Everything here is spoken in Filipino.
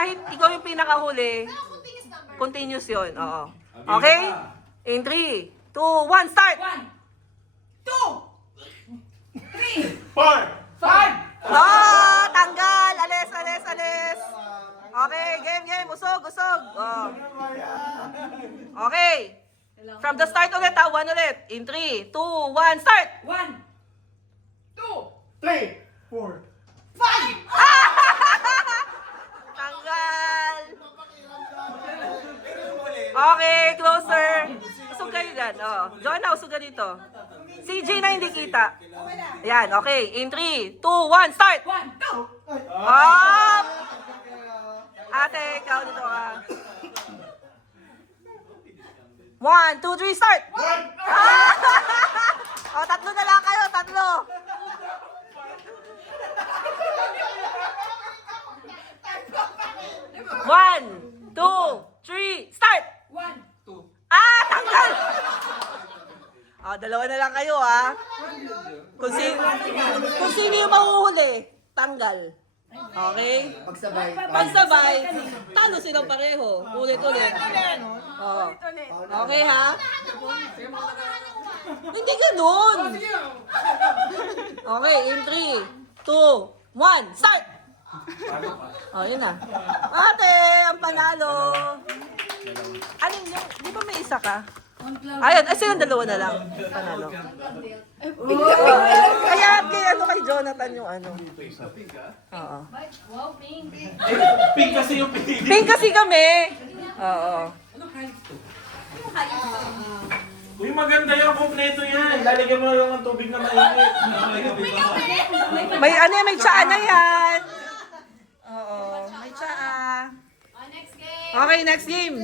kahit ikaw yung pinakahuli, continuous yun. Oo. Okay? In 3, 2, 1, start! 1, 2, 3, 4! 5. Oh, tanggal! Alis, alis, alis! Okay, game, game. Usog, usog. Oh. Okay. From the start ulit, ha? 1 ulit. In 3, 2, 1, start! 1, 2, 3! 4! 5. Tanggal! Okay, closer. Usog kayo dyan. Oh. Joanna, usog ka dito. Si Gina hindi kita. Ayan, okay. In 3, 2, 1, start! 1, 2. Up! Ate, ikaw dito ka. 1, 2, 3, start! O, tatlo na lang kayo, tatlo. One, two, three, start! 1, 2. Ah, tanggal! O, dalawa na lang kayo, ha? Kung sino yung mahuhuli, tanggal. Okay? Pagsabay. Pagsabay, talo silang pareho. Ulit-ulit. Oo. Okay, ha? Hindi ganun. Okay, in 3, 2, 1, start! Oh, yun na. Ate, ang panalo. Ano yun? Di ba may isa ka? Ayun, ay silang dalawa na lang. Panalo. Kaya kay ano kay Jonathan yung ano. Oo. Wow, pink. Pink kasi yung pink. Pink kasi kami. Oo. Uy, maganda yan. Kompleto yan. Lalagyan mo lang ng tubig na mainit. May ano yan, may tsaa na yan. Oo, may tsaa. Next game. Okay, next game.